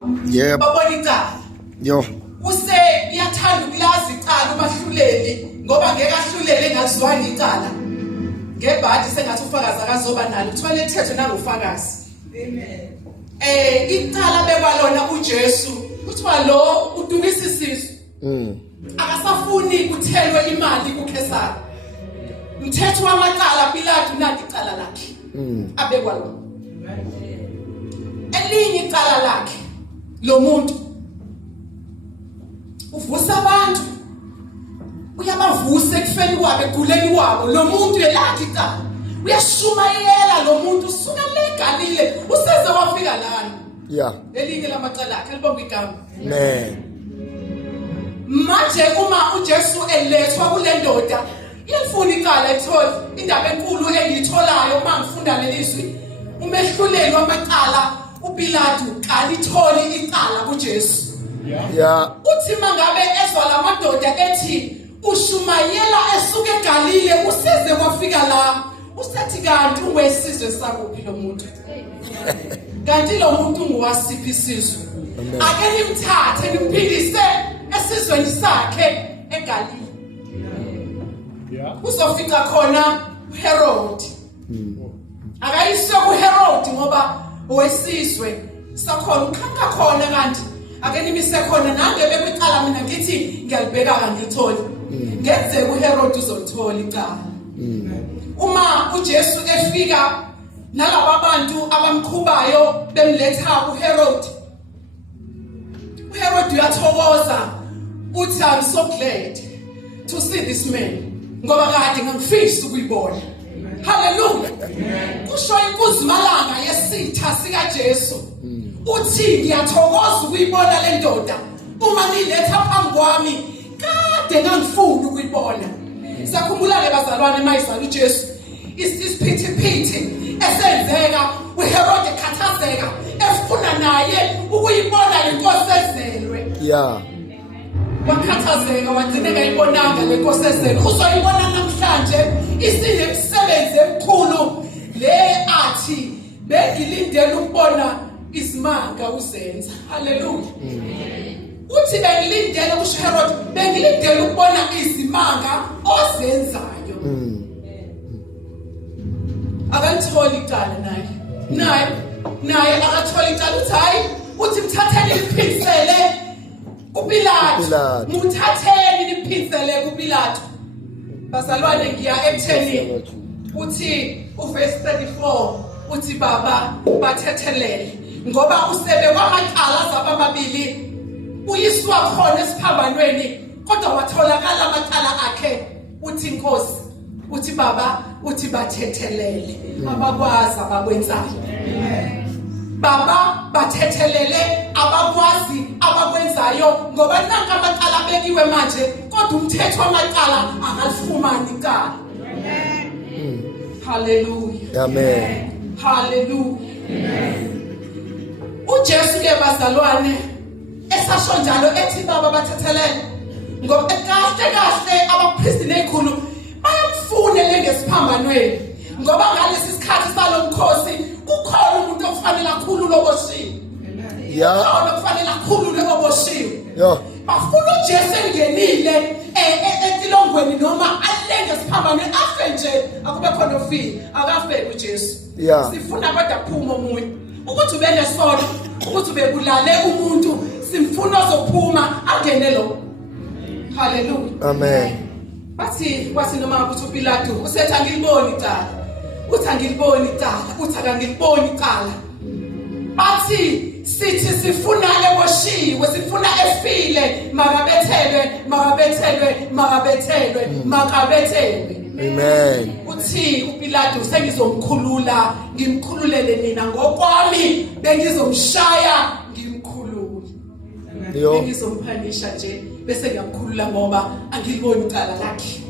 Yeah. Babona icala. Yo. Use iyathanda ukulazi icala umahluleli ngoba ngeke ahlulele engazwanga icala. Ngebhathi sengathi ufakazi akazoba nalo. Kuthwele ithethe nangofakazi. Amen. Icala bekwalona uJesu kuthiwa lo udukisa isisu. Akasafuni kuthelwe imali kuKesari. Mthetho wamacala Pilato nathi icala lakhe. Abekwalona. Elinye icala lakhe lo muntu uvusa abantu uyabavusa ekufeni kwabo eguleni kwabo lo muntu elathi icala uyashumayela lo muntu usuka le Galile useze wafika lana yeah elinye lamacala akhe libonga igama man manje uma uJesu elethwa kule ndoda iyafuna icala ethola indaba enkulu engiyitholayo uma ngifunda lelizwi umehluleli wamacala uPilato kalitholi icala kuJesu. Yeah. Uthi mangabe ezwa lamadoda ethi ushumayela esuke eGalile useze kwafika la usethi kanti ungwesizwe sakuphi lo muntu. Kanti lo muntu ungwasiphi isizwe. Ake nimthathe nimphindise esizweni sakhe eGalile. Yeah. Uzofika khona uHerod. Akayiswe kuHerod ngoba owesizwe sakhona ukhanka khona kanti ake nimise khona nange bekwicala mina ngithi ngiyalibeka ngilitholi ngenze uHerod uzolithola icala uma uJesu efika nalabo abantu abamqhubayo bemletha uHerod uyathokoza uthi I'm so glad to see this man ngoba kade ngangifisa ukuyibona. Hallelujah. Kusho inkuzimalanga yesitha sikaJesu. Uthi ngiyathokoza ukuyibona le ndoda. Uma niletha phambi kwami kade ngangifuna ukuyibona. Sakhumbula ke bazalwane mayizala uJesu. Isiphithiphithi esenzeka uHerod ekhathazeka efuna naye ukuyibona inkosi ezelwe. Yeah. Wakhathazeka wagcina ngayibonanga le nkosi ezelwe. Uzoyibona namhlanje isinemsebenzi emkhulu le athi bengilindele ukubona isimanga uzenza. Hallelujah. Uthi bengilindele kuHerod bengilindele ukubona izimanga ozenzayo. Akalitholi icala naye akatholi icala uthi hayi uthi mthatheni liphindisele kuPilato. Muthatheni liphindisele kuPilato. Bazalwane ngiya ekutheni uthi uverse 34 uthi baba bathethelele ngoba usebe kwamacala zaba amabili uyiswa khona esiphambanweni kodwa watholakala amacala akhe uthi inkosi uthi baba uthi bathethelele abakwazi abakwenzayo. Baba bathethelele abakwazi abakwenzayo ngoba nanka amacala abekiwe manje kodwa umthetho wamacala akalifumani icala. Hallelujah. Amen. Hallelujah. uJesu ke bazalwane esasho njalo ethi baba bathethelele ngoba kahle abapristi nezikhulu bayamfunele ngesiphambanweni ngoba ngalesi sikhathi salomkhosi kukhona umuntu ofanele akhulule oboshiwe. Yeah. Kukhona ofanele akhulule oboshiwe. Yeah. Bafuna uJesu engenile etilongweni noma alenge esiphambanweni afe nje akube khona ofile akafe uJesu. Yeah. Sifuna kodwa phuma omunye ukuthi ube nesono ukuthi ube kulale umuntu simfuna ozophuma angene lo. Hallelujah. Amen. Bathi noma ukuthi uPilato usethi angiliboni icala. Uthi angiliboni icala. Uthi akangiliboni icala. Bathi sithi sifuna eboshiwe sifuna efile makabethelwe. Amen. Uthi uPilato sengizomkhulula ngimkhululele nina ngokwami bengizomshaya ngimkhulule. Bengizomphanisha nje bese ngiyamkhulula ngoba angiliboni icala lakhe.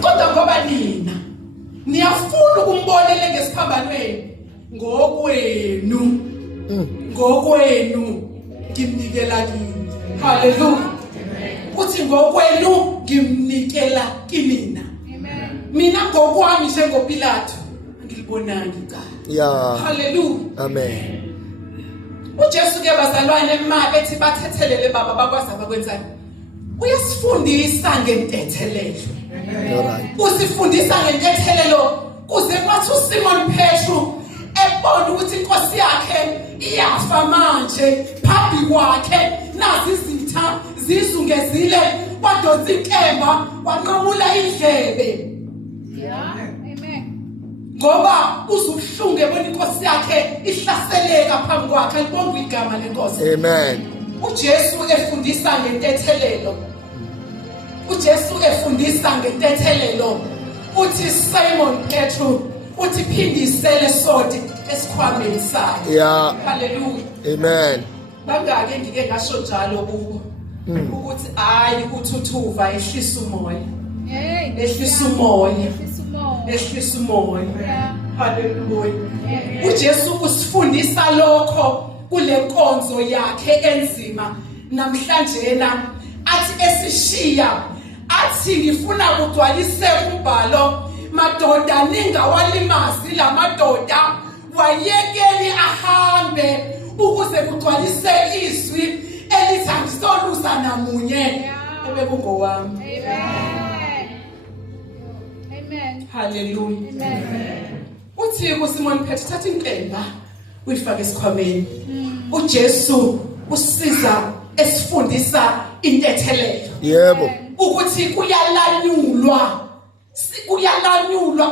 Kodwa ngoba nina niyafuna ukumbonela ngesiphambanweni ngokwenu ngimnikela kini. Hallelujah. Uthi ngokwenu ngimnikela kinina. Mina ngokwami njengoPilato angilibonanga icala. Yeah. Hallelujah. Amen. uJesu ke bazalwane ethi bathethelele baba bakwazi abakwenzayo. Uyasifundisa ngentethelelo. Usifundisa ngentethelelo kuze kwathi uSimon Petru ebona ukuthi inkosi yakhe iyafa manje phambi kwakhe nazi izitha zizungezile wadonsa inkemba wanqamula indlebe. Amen. Ngoba uzubuhlungu ebona inkosi yakhe ihlaseleka phambi kwakhe libonga igama lenkosi. Amen. uJesu efundisa ngentethelelo. uJesu efundisa ngentethelelo. Uthi Simon Petru uthi phindisele sodi esikhwameni sakhe. Yeah. Hallelujah. Amen. Bangake ngike ngasho njalo kubo ukuthi hayi uthuthuva ehlisa umoya. Hey. Ehlisa umoya. Ehlisa Ehlisa umoya. Yeah. Hallelujah. uJesu usifundisa lokho kule nkonzo yakhe enzima namhlanje na athi esishiya athi ngifuna kugcwalise umbhalo madoda ningawalimazi la madoda wayekeni ahambe ukuze kugcwalise izwi elithi angisoluza namunye ebekungowami. Amen. Amen. Hallelujah. Amen. Uthi kuSimon Petru thatha inkemba uyifake esikhwameni. uJesu usiza esifundisa intethelelo. Yebo. Ukuthi kuyalanyulwa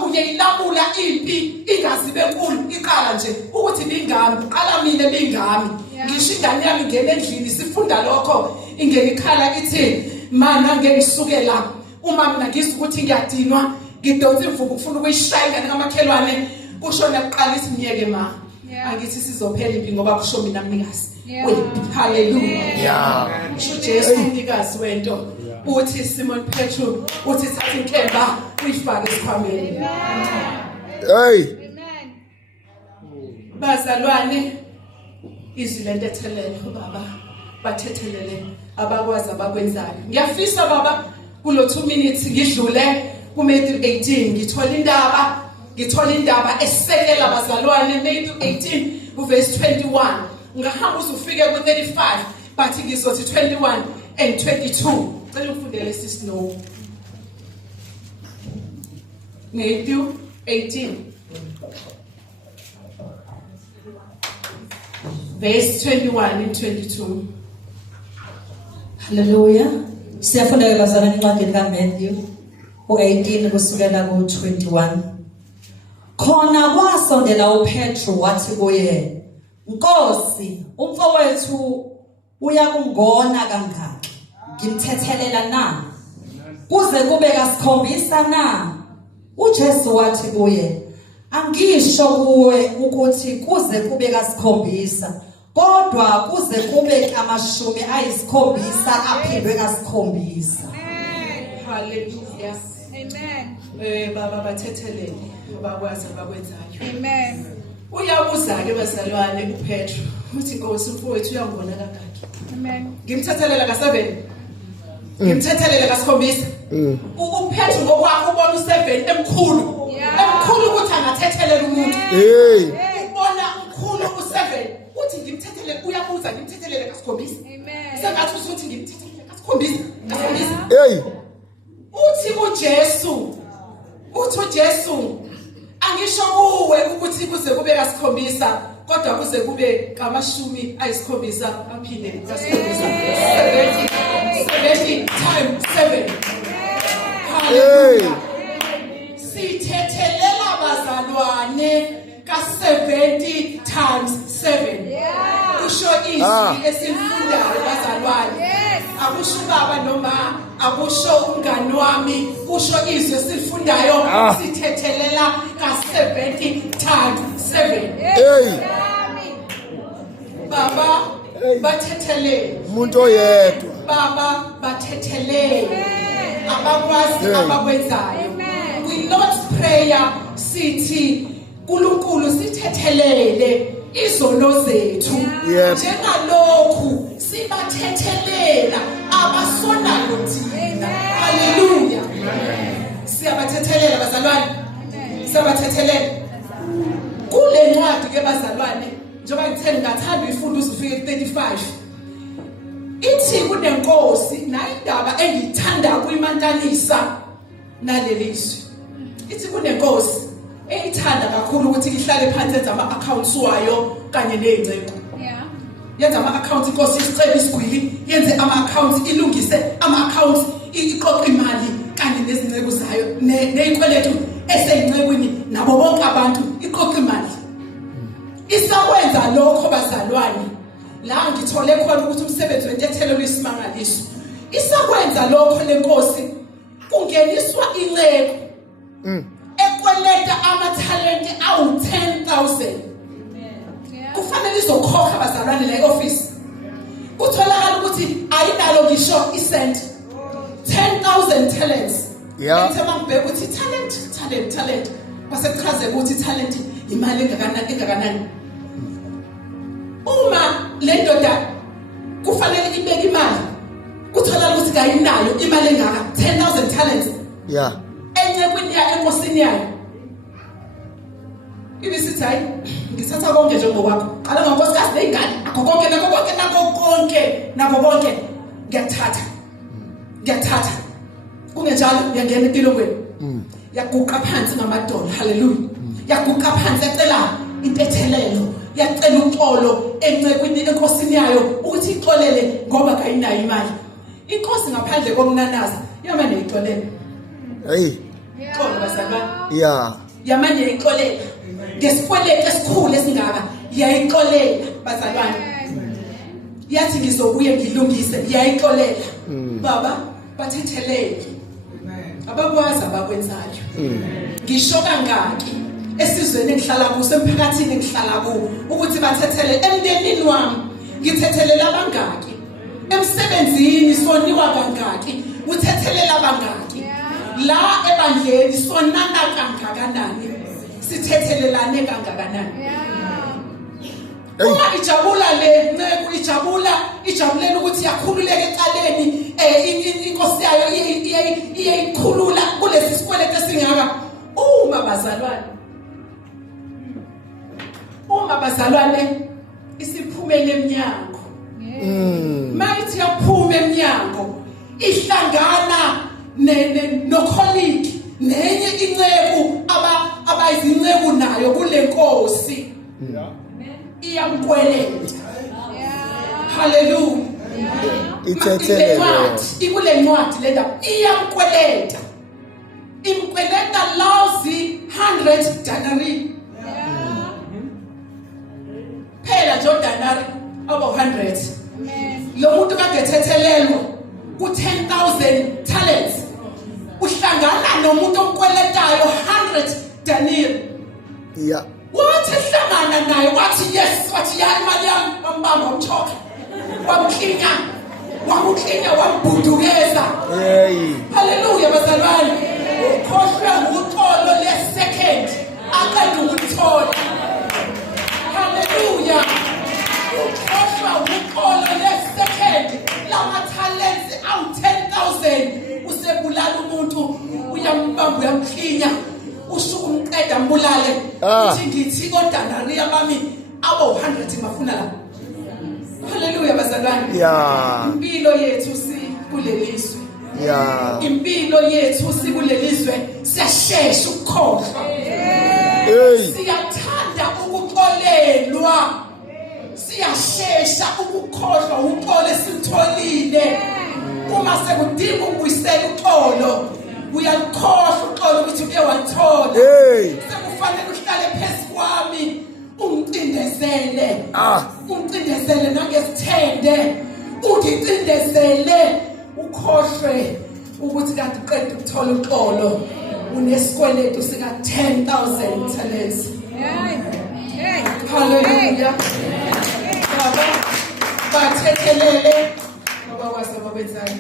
uyeyilamula impi ingazi benkulu iqala nje ukuthi bingami qala mina bingami ngisho ingane yami ngene endlini sifunda lokho ingeke ikhala ithi mana ngeke ngisukela uma mina ngizwe ukuthi ngiyadinwa ngidonsa imvubu ufuna ukuyishaya ingane kamakhelwane kushona kuqala ithi miyeke ma angithi sizophela impi ngoba kusho mina mnikazi. Hallelujah. Yeah. uJesu umnikazi wento. Uthi Simon Petru uthi thatha inkemba uyifake esikhwameni. Hey. Amen. Bazalwane izwi lentethelelo baba bathethelele abakwazi abakwenzayo. Ngiyafisa baba kulo 2 minutes ngidlule kuMatthew 18 ngithola indaba esekela bazalwane Matthew 18 uverse 21 ngahamba uzufike ku35 but ngizothi 21 and 22. Cela ufundele sisino. Matthew 18 verse 21 and 22. Hallelujah. Siyafunda bazalwane incwadi kaMatthew u18 kusukela ku21. Khona kwasondela uPetru wathi kuye, Nkosi, umfowethu uyakungona kangaka. Ngimthethelela na? Kuze kube kasikhombisa na? uJesu wathi kuye, Angisho kuwe ukuthi kuze kube kasikhombisa, kodwa kuze kube amashumi ayisikhombisa aphindwe kasikhombisa. Hallelujah. Amen. Baba bathethelele abakwazi abakwenzayo. Amen. Uyabuza ke bazalwane uPetru uthi Nkosi umfowethu uyangibona kangaki. Amen. Ngimthethelela ka7. Ngimthethelela kasikhombisa. uPetru ngokwakhe ubona u7 emkhulu. Emkhulu ukuthi angathethelela umuntu. Hey. Ubona umkhulu u7 uthi ngimthethelele uyabuza ngimthethelele kasikhombisa. Amen. Sengathi usuthi ngimthethelele kasikhombisa. Hey. Uthi uJesu angisho kuwe ukuthi kuze kube kasikhombisa kodwa kuze kube kamashumi ayisikhombisa aphinde kasikhombisa 70 times 7. Hallelujah. Sithethelela bazalwane ka70 times 7. Kusho izwi esimfundayo bazalwane. Akusho baba noma akusho umngani wami kusho izwi esifundayo sithethelela ka70 times 7. Hey. Baba bathethelele Umuntu oyedwa. baba bathethelele abakwazi abakwenzayo. We not prayer sithi uNkulunkulu sithethelele izono zethu njengalokhu sibathethelela abasonayo thina. Hallelujah. Siyabathethelela bazalwane. Siyabathethelela kule ncwadi ke bazalwane njengoba ngithe ngathanda uyifunda uzifike ku-35 ithi kunenkosi nayindaba engiyithanda kuyimantanisa nalelizwe ithi kunenkosi eyithanda kakhulu ukuthi ihlale phansi yenza ama-accounts wayo kanye ney'ngcebo yenza ama-accounts inkosi isicebe isigwili yenze ama-accounts ilungise ama-accounts iqoqe imali kanye nezingcebo zayo ney'kweletu esey'ngcebweni nabo bonke abantu iqoqe imali isakwenza lokho bazalwane la ngithole khona ukuthi umsebenzi wentethelo lisimangaliso isakwenza lokho lenkosi kungeniswa inceku ekweleta amathalente awu-10,000 kufanele izokhokha bazalwane la e-office kutholakala ukuthi ayinalo ngisho isent 10,000 talents ethe mangibheka ukuthi talent basekuchazeka ukuthi talent imali engakanani uma le ndoda kufanele ibeke imali kutholakala ukuthi kayinayo imali engaka 10,000 talents encekwini yayo enkosini yayo ibisithi hayi ngithatha konke njengokwakho qala ngonkosikazi ney'ngane nakho konke ngiyakuthatha kungenjalo uyangena empilongweni yaguqa phansi ngamadolo haleluya yaguqa phansi yacela intethelelo yacela uxolo encekwini enkosini yayo ukuthi ixolele ngoba kayinayo imali inkosi ngaphandle kokunanaza yamane ixolele xolo bazalwane yamanye ixolela ngesikweleti esikhulu esingaka yayixolela bazalwane yathi ngizobuye ngilungise yayixolela baba bathethelele abakwazi abakwenzayo ngisho kangaki esizweni engihlala kuso emphakathini engihlala kuwo ukuthi bathethele emndenini wami ngithethelela abangaki emsebenzini soniwa kangaki uthethelela abangaki la ebandleni sonana kangakanani sithethelelane kangakanani uma ijabula le nceku ijabulela ukuthi yakhululeka ecaleni inkosi yayo iyayikhulula kulesi sikweleti esingaka uma bazalwane isiphumele eminyango mayithi yaphuma eminyango ihlangana nokholiki nenye inceku abayizinceku nayo kule nkosi iyamkweleta haleluya ikule ncwadi le ndaba iyamkweleta imkweleta lousy 100 denarii phela nje udanari aba-100 lo muntu kade ethethelelwa ku-10,000 talents uhlangana nomuntu omkweletayo 100 denarii wathi ehlangana naye wathi yes wathi ya imali yami wambamba wamchoka wamuklinya wambudukeza haleluya bazalwane ukhohlwe uxolo le-second aqeda ukulithola haleluya ukhohlwa uxolo le-second lama-talents awu-10,000 usebulala umuntu uyambamba uyamklinya usuku umqeda mbulale uthi ngithi kodanariya bami abo-100 bafuna la haleluya bazalwane impilo yethu sikulelizwe impilo yethu sikulelizwe siyashesha ukukhohlwa siyathanda ukuxolelwa siyashesha ukukhohlwa uxolo esilutholile uma sekudinga ukubuyisela uxolo uyakhohlwa uxolo ukuthi uke wathola sekufanele uhlale phezu kwami ungicindezele nangesithende ungicindezele ukhohlwe ukuthi kanti uqeda ukuthola uxolo unesikweletu sika-10,000 talents haleluya baba bathethelele abakwazi abakwenzayo